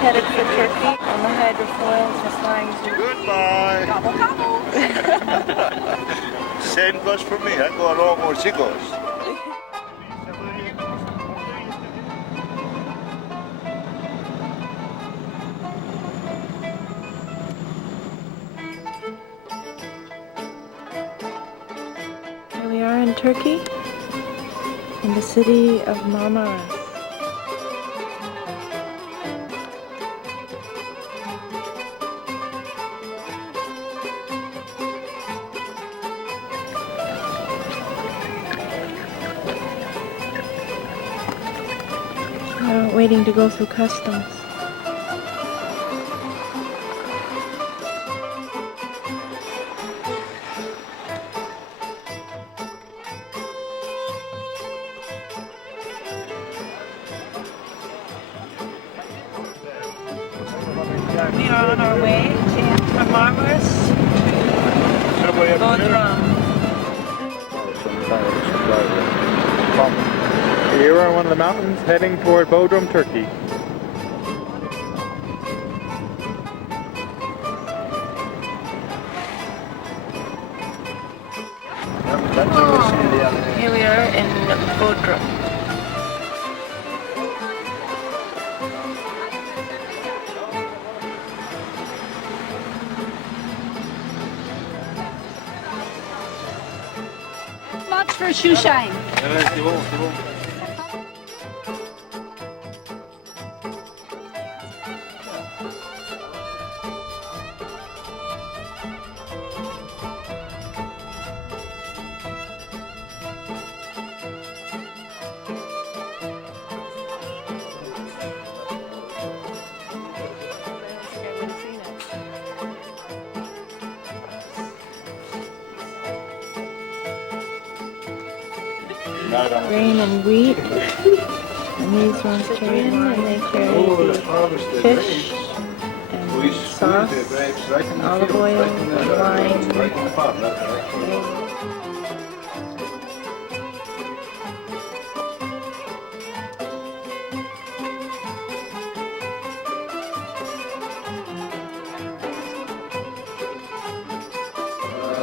headed for Turkey on the hydrofoil, just flying to Goodbye. Gobble Gobble. Same goes for me. I go along where she goes. Here we are in Turkey, in the city of Marmaris. Waiting to go through customs. We are on our way from Marmaris to Bodrum. Here we're on one of the mountains heading toward Bodrum, Turkey. Here we are in Bodrum. Much for shoe shine. Grain and wheat, and these ones carry wine, they carry fish and sauce, and olive oil and wine.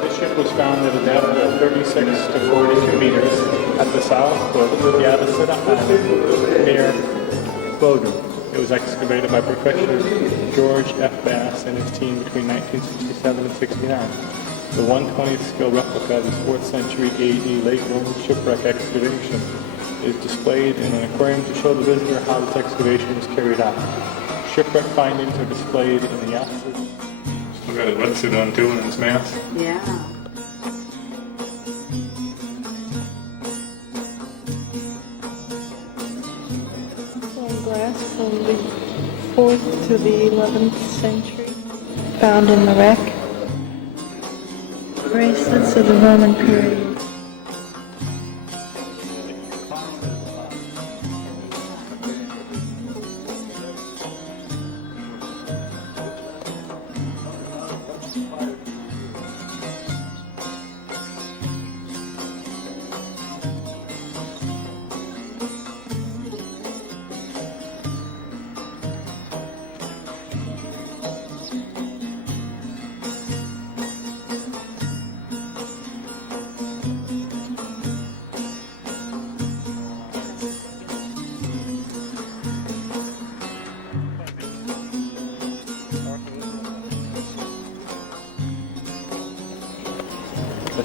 This ship was found at a depth of 36 to 42 meters at the south of Yavasita Island near Bodrum. It was excavated by Professor George F. Bass and his team between 1967 and 69. The 1/20th scale replica of this 4th century AD late Roman shipwreck excavation is displayed in an aquarium to show the visitor how this excavation was carried out. Shipwreck findings are displayed in the Yavasita. Still got his wetsuit on too and his mask. Yeah. Glass from the 4th to the 11th century, found in the wreck. Bracelets of the Roman period.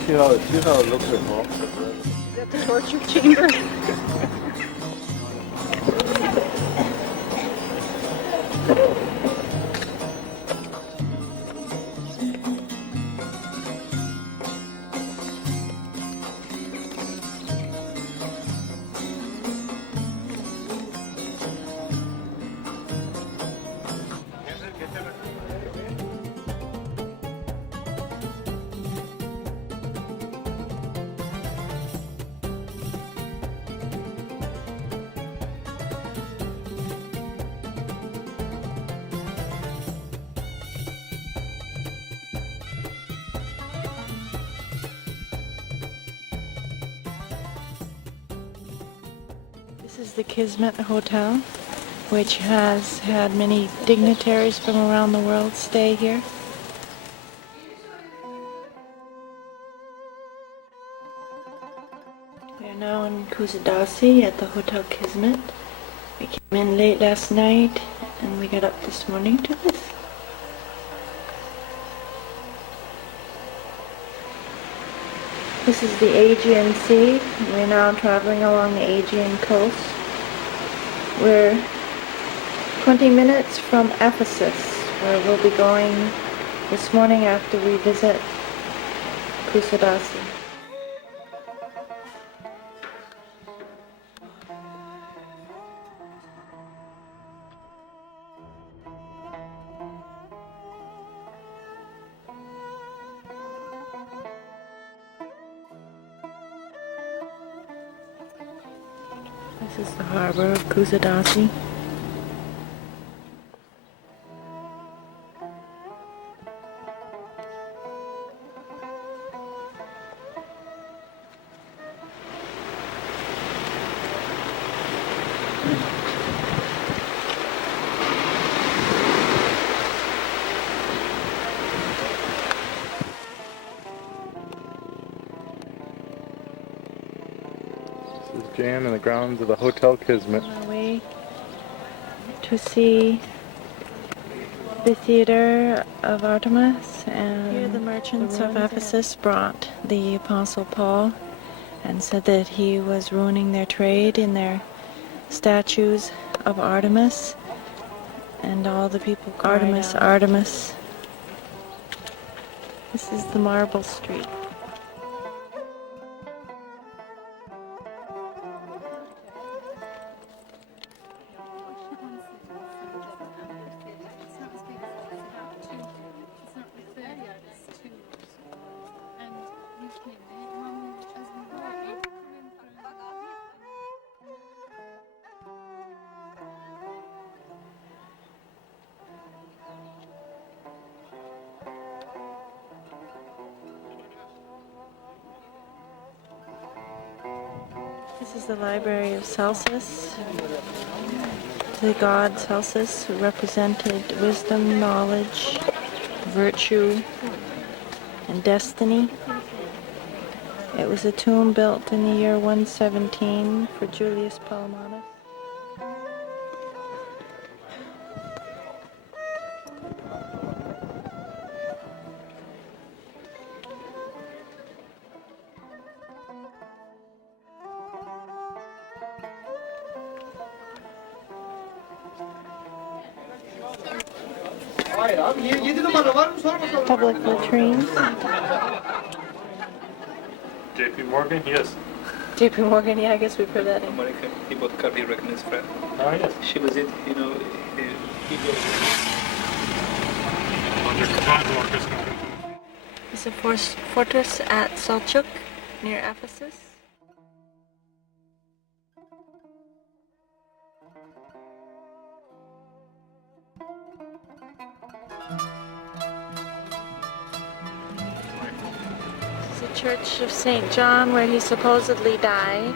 See how it looks at home. Is that the torture chamber? This is the Kismet Hotel. which has had many dignitaries from around the world stay here. We are now in Kusadasi at the Hotel Kismet. We came in late last night and we got up this morning to this. This is the Aegean Sea. We're now traveling along the Aegean coast. We're 20 minutes from Ephesus, where we'll be going this morning after we visit Kusadasi. This is the harbor of Kusadasi. This is Jan in the grounds of the Hotel Kismet. On our way to see the theater of Artemis, and here the merchants of Ephesus brought the Apostle Paul and said that he was ruining their trade in their statues of Artemis, and all the people cried Artemis, out. Artemis. This is the marble street. This is the library of Celsus, the god Celsus, who represented wisdom, knowledge, virtue, and destiny. It was a tomb built in the year 117 for Julius Palamanus. Public latrines. JP Morgan, yes. JP Morgan, yeah, I guess we've heard that. American, he bought Kirby Reckon's friend. Oh, yes. She was it, you know, he It's a fortress at Selçuk, near Ephesus. The Church of St. John, where he supposedly died.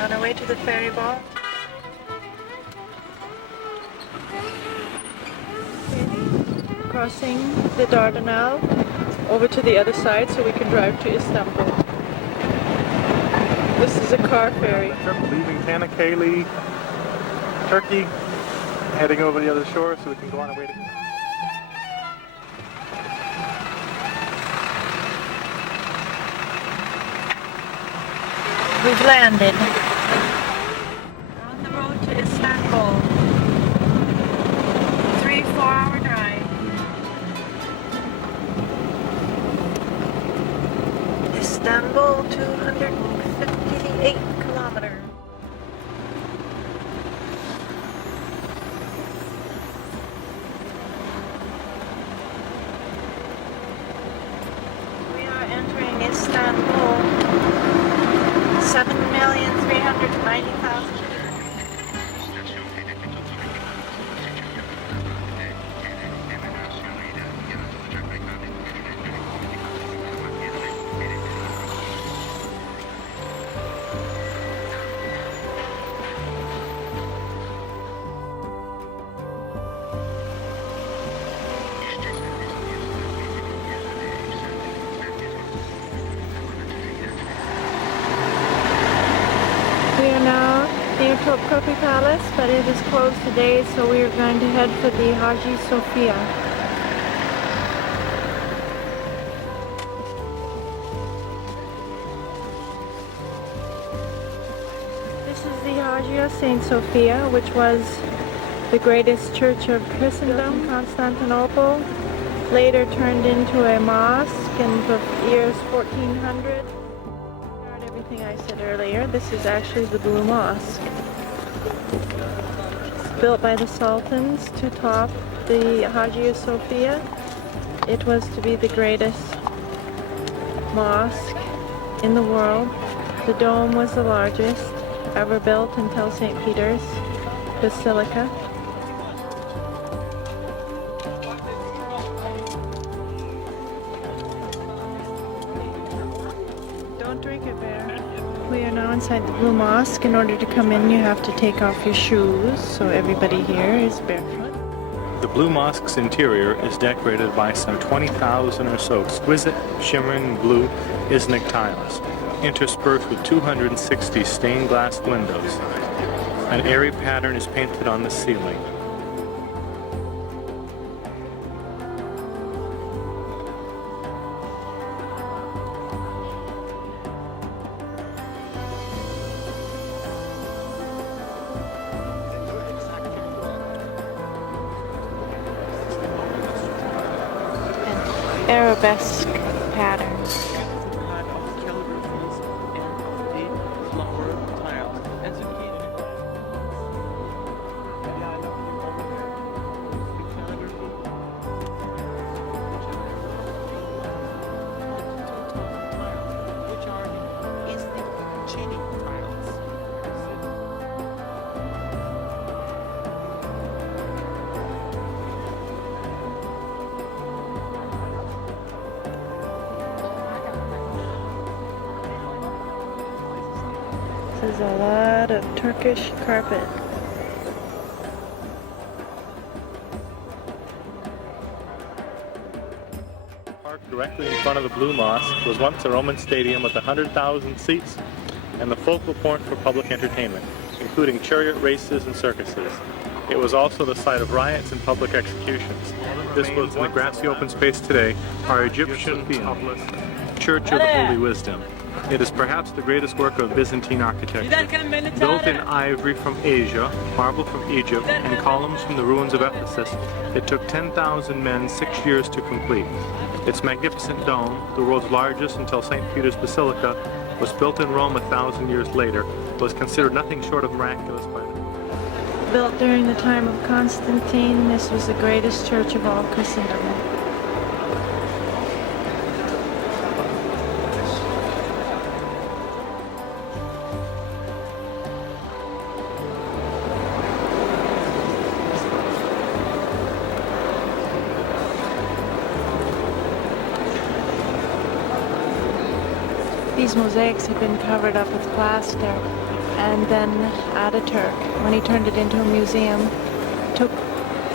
On our way to the ferry boat. Crossing the Dardanelles over to the other side so we can drive to Istanbul. This is a car ferry. Leaving Kanakkale, Turkey, heading over the other shore so we can go on our way to... We've landed. On the road to Istanbul. 3-4 hour drive. Istanbul, 258 kilometers. We are entering Istanbul. 7,390,000. We are now near Topkapi Palace, but it is closed today, so we are going to head for the Hagia Sophia. This is the Hagia Saint Sophia, which was the greatest church of Christendom, Constantinople, later turned into a mosque in the years 1400. Everything I said earlier, this is actually the Blue Mosque. It's built by the Sultans to top the Hagia Sophia. It was to be the greatest mosque in the world. The dome was the largest ever built until St. Peter's Basilica. Don't drink it, Bear. We are now inside the Blue Mosque. In order to come in, you have to take off your shoes, so everybody here is barefoot. The Blue Mosque's interior is decorated by some 20,000 or so exquisite, shimmering blue Iznik tiles, interspersed with 260 stained glass windows. An airy pattern is painted on the ceiling. Arabesque pattern. This is a lot of Turkish carpet. Parked directly in front of the Blue Mosque was once a Roman stadium with 100,000 seats and the focal point for public entertainment, including chariot races and circuses. It was also the site of riots and public executions. This was in the grassy open space today, our Egyptian obelisk, Church of the Holy Wisdom. It is perhaps the greatest work of Byzantine architecture. Built in ivory from Asia, marble from Egypt, and columns from the ruins of Ephesus, it took 10,000 men 6 years to complete. Its magnificent dome, the world's largest until St. Peter's Basilica, was built in Rome 1,000 years later, was considered nothing short of miraculous by them. Built during the time of Constantine, this was the greatest church of all Christendom. These mosaics had been covered up with plaster, and then Ataturk, when he turned it into a museum, took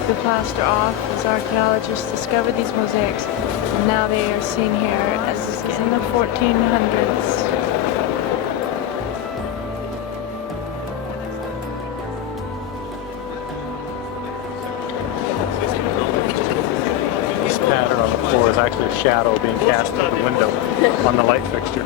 the plaster off as archaeologists discovered these mosaics Now they are seen here as in the 1400s. This pattern on the floor is actually a shadow being cast through the window on the light fixture.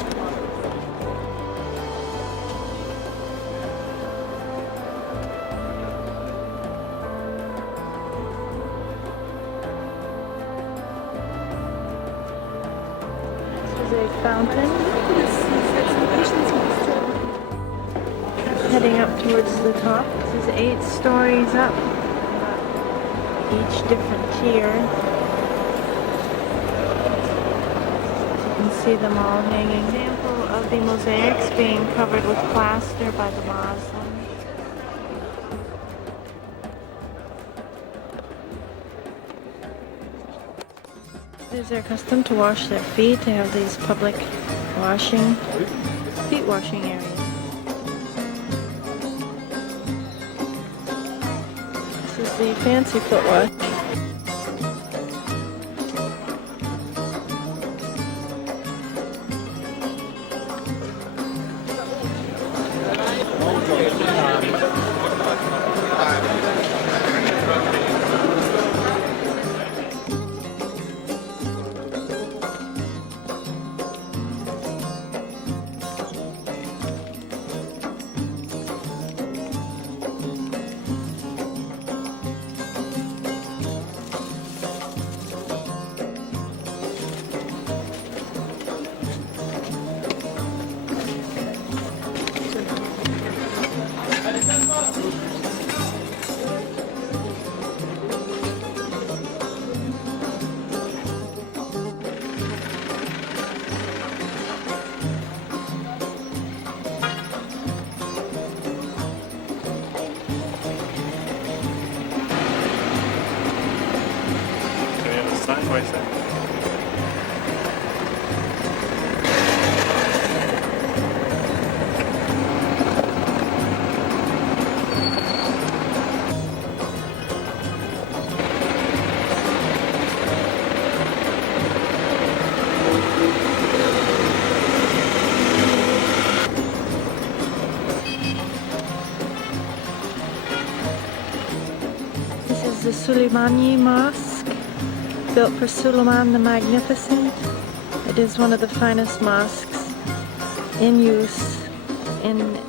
This is a fountain. Heading up towards the top. This is 8 stories up. Each different tier. You can see them all hanging. Example of the mosaics being covered with plaster by the Muslims. It is their custom to wash their feet, to have these public feet washing areas. This is the fancy foot wash. Side by side. This is the Suleimani Mosque, built for Suleiman the Magnificent. It is one of the finest mosques in use in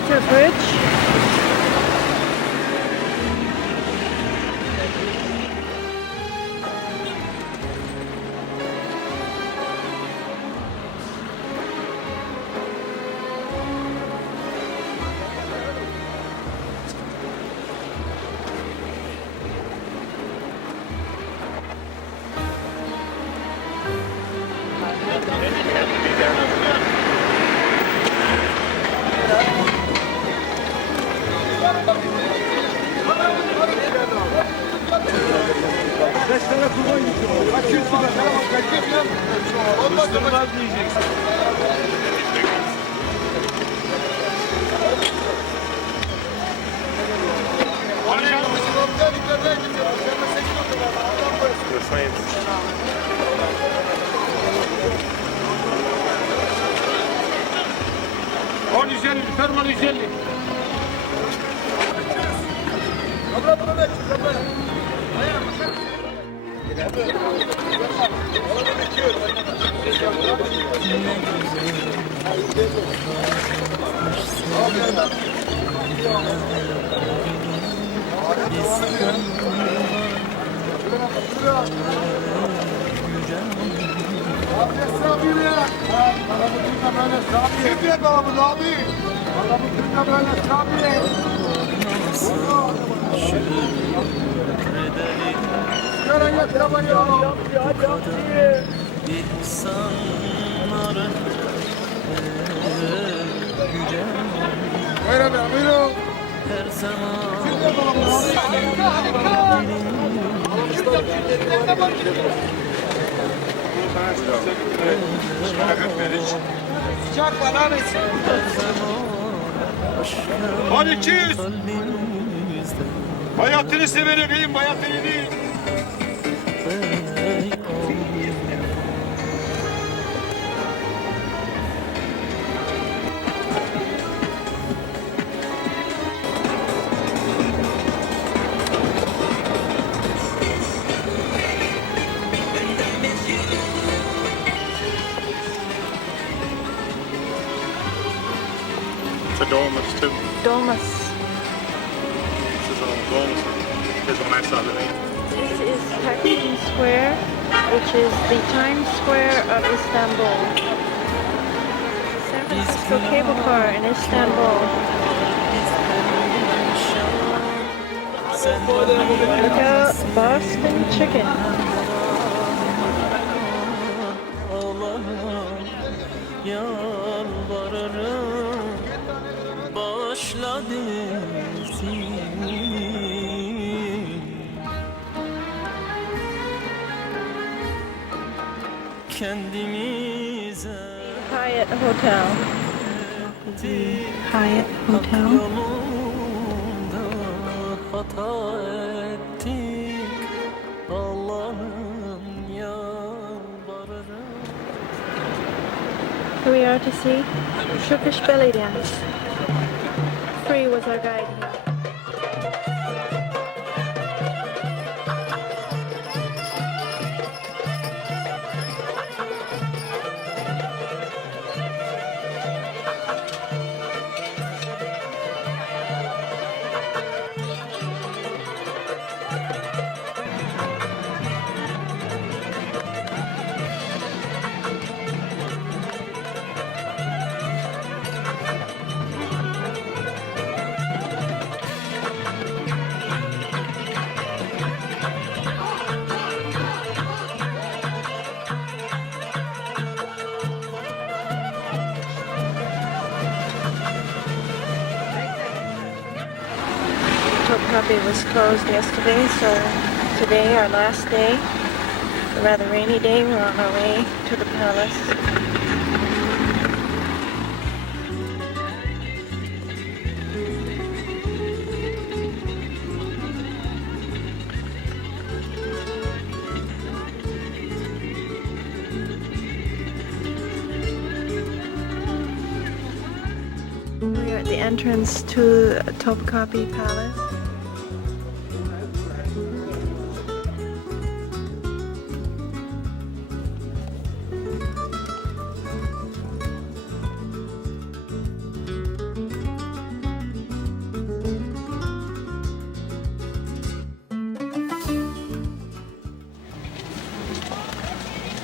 water bridge. Hadi 200. Bayatını sevene beyin bayatını değil. It's a Dolmus too. Domus. This is all Dolmus. Here's when I saw the name. This is Taksim Square, which is the Times Square of Istanbul. San Francisco cable car in Istanbul. Look out, Boston chicken. Yalvarırım başla desin. Kendimize Hyatt Hotel. Hyatt Hotel. yolunda hata ettik. Allah'ım yalvarırım. Here we are to see Turkish belly dance. Free was our guide here. Topkapi was closed yesterday, so today, our last day, a rather rainy day, we're on our way to the palace. We are at the entrance to Topkapi Palace.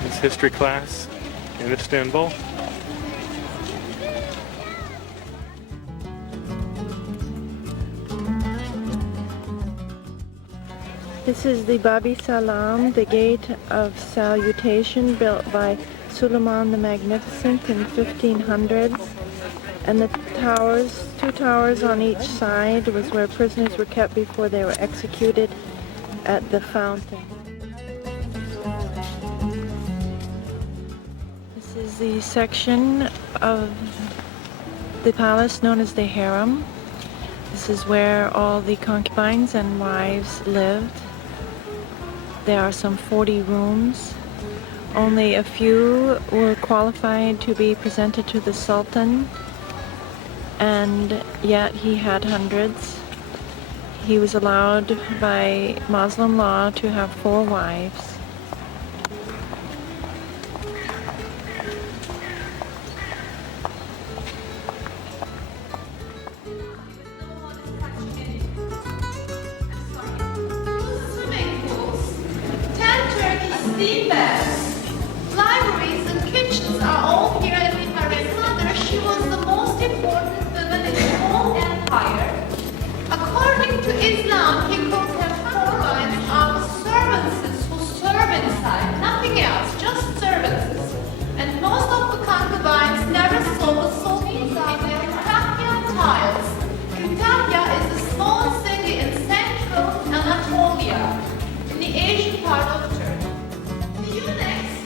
his history class in Istanbul. This is the Babi Salam, the Gate of Salutation, built by Suleiman the Magnificent in 1500s. And the towers, 2 towers on each side, was where prisoners were kept before they were executed at the fountain. This is the section of the palace known as the harem. This is where all the concubines and wives lived. There are some 40 rooms. Only a few were qualified to be presented to the Sultan, and yet he had hundreds. He was allowed by Muslim law to have 4 wives. Swimming pools, 10 Turkish steam baths, libraries and kitchens are all here in the harem. Mother, she was the most important woman in the whole empire. According to Islam, he could have 4 wives of servants who serve inside, nothing else, just servants. And most of the concubines never saw the sultan in their Kütahya tiles. Kütahya is a small city in central Anatolia, in the Asian part of Turkey. The eunuchs,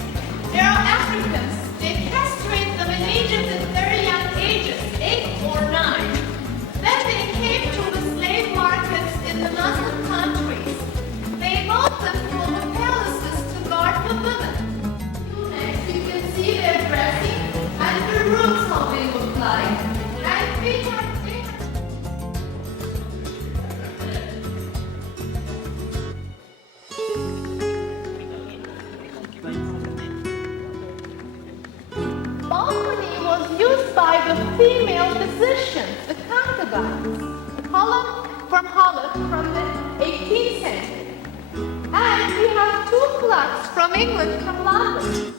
they are Africans. They castrate them in Egypt at very young ages, 8 or 9. Then they came to the slave markets in the Muslim countries. They bought them from the palaces to guard the women. Eunuchs, you can see their dressing and the rooms how they look like. And we have balcony was used by the female physicians, the concubines, from the 18th century. And we have 2 clocks from England, from London.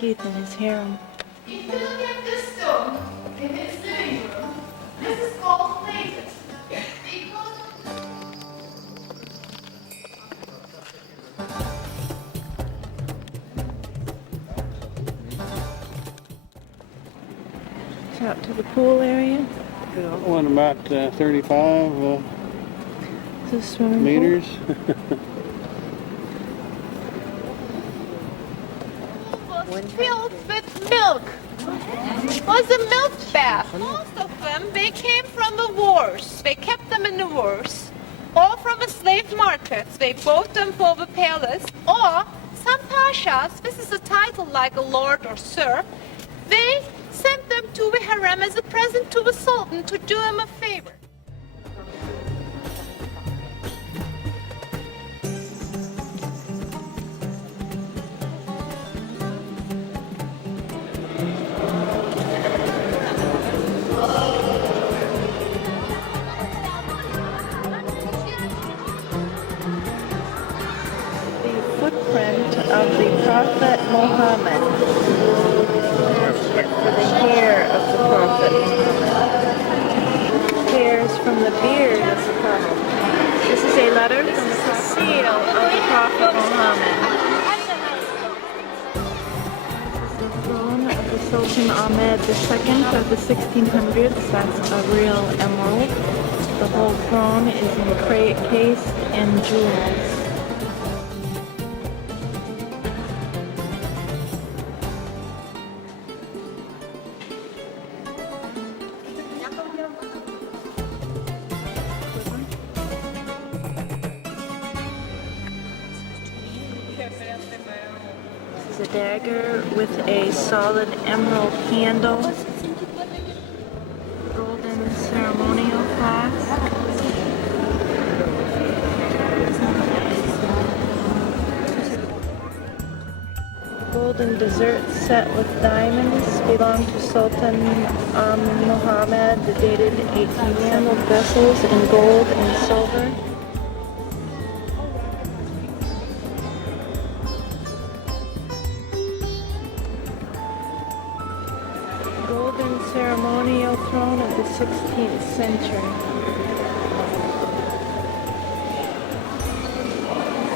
Keith and his harem. If you look at this stone in his living room, this is called plated. Because It's out to the pool area. One about 35 It's a swimming meters. was filled with milk. Was a milk bath. Most of them, they came from the wars. They kept them in the wars. Or from the slave markets. They bought them for the palace. Or some pashas, this is a title like a lord or sir, they sent them to the harem as a present to the sultan to do him a favor. the beard of the Prophet. This is a letter from the seal of the Prophet Muhammad. The throne of the Sultan Ahmed II of the 1600s. That's a real emerald. The whole throne is encased in jewels. This is a dagger with a solid emerald handle. Golden ceremonial flask. Golden dessert set with diamonds belong to Sultan Muhammad, dated 1800. Vessels in gold and silver. Golden ceremonial throne of the 16th century.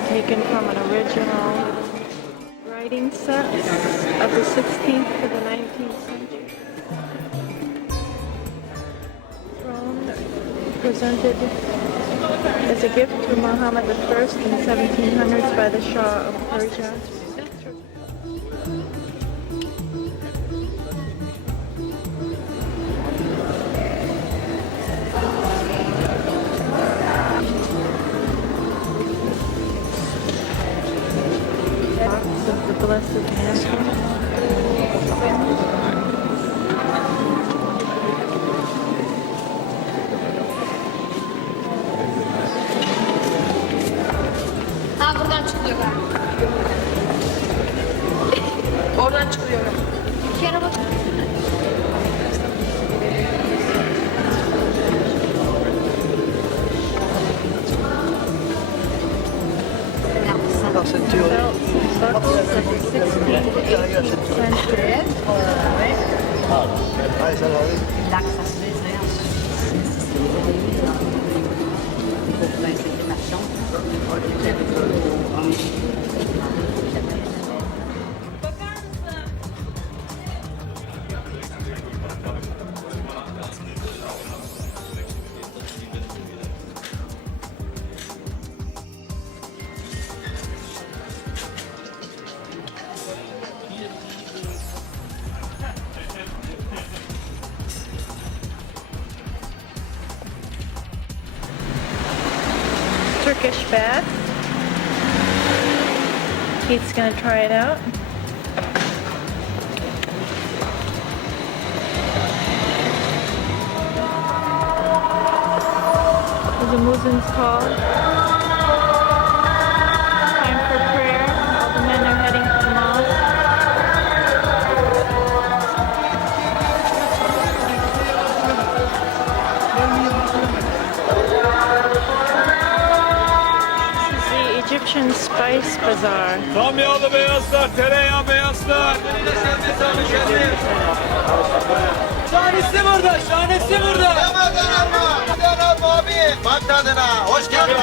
Taken from an original writing sets of the 16th to the 19th century. Throne presented as a gift to Muhammad I in the 1700s by the Shah of Persia. Of the Blessed Master. Ha buradan çıkıyor galiba. Oradan çıkıyor. Bir kere bak. Belts and buckles of the 16th, 18th century. Turkish bath. Keith's gonna try it out. As the Muslims call. Time for prayer. All the men are heading to the mosque. This is the Egyptian Spice Bazaar. Tam yağlı beyazlar, tereyağı beyazlar. Şahanesi burada, şahanesi burada. Bak tadına, hoş geldin.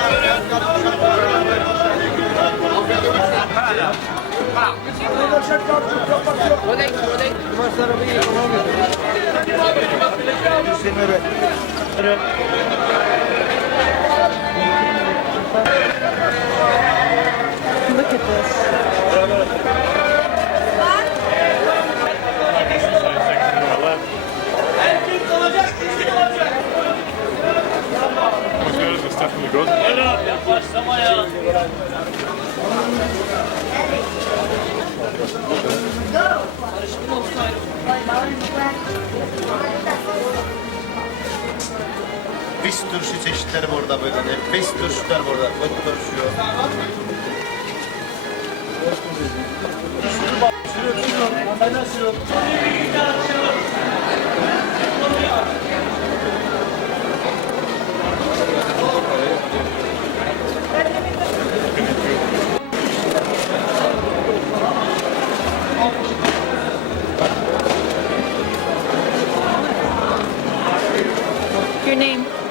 Look at this. What's good is the stuff from the grocery Biz turşu çeşitleri burada böyle. Biz turşular burada. Bak turşu. Your name?